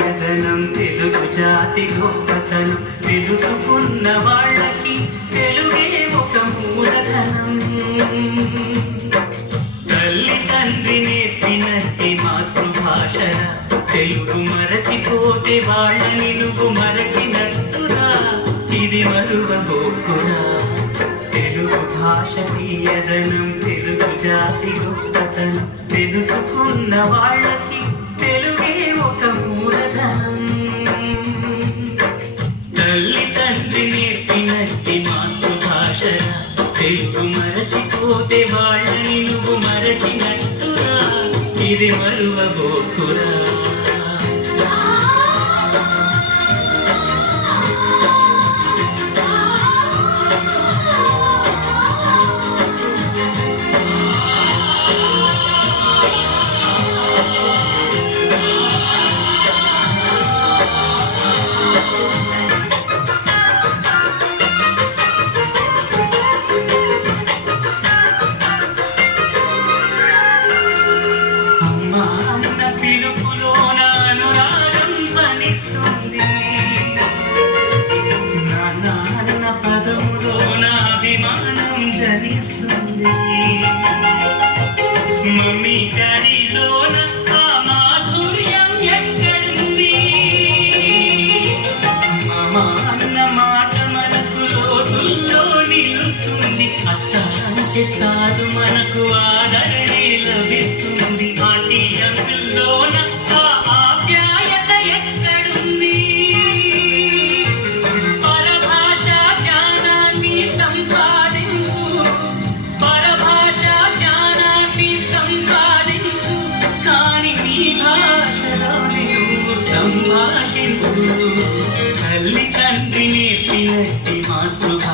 తీయదనం తెలుగు జాతి గొప్పతనం తెలుసుకున్న వాళ్ళకి తెలుగే ఒక మూలధనం. తల్లి తండ్రి నేర్పినట్టి మాతృభాషరా తెలుగు మరచిపోతే వాళ్ళని నువ్వు మరచినట్టురా ఇది మరువబోకురా తెలుగు భాష తీయదనం తెలుగు జాతి గొప్పతనం తెలుసుకున్న వాళ్ళకి పోతే వాళ్ళని నువ్వు మరచినట్టురా. ఇది మరువబోకురా. మమ్మీ డాడీలోన ఆ మాధుర్యం ఎక్కడుంది? మామ అన్న మాట మనసులో తుల్లో నిలుస్తుంది. అత్త అంటే చాలు మనకు ఆదరణే లభిస్తుంది.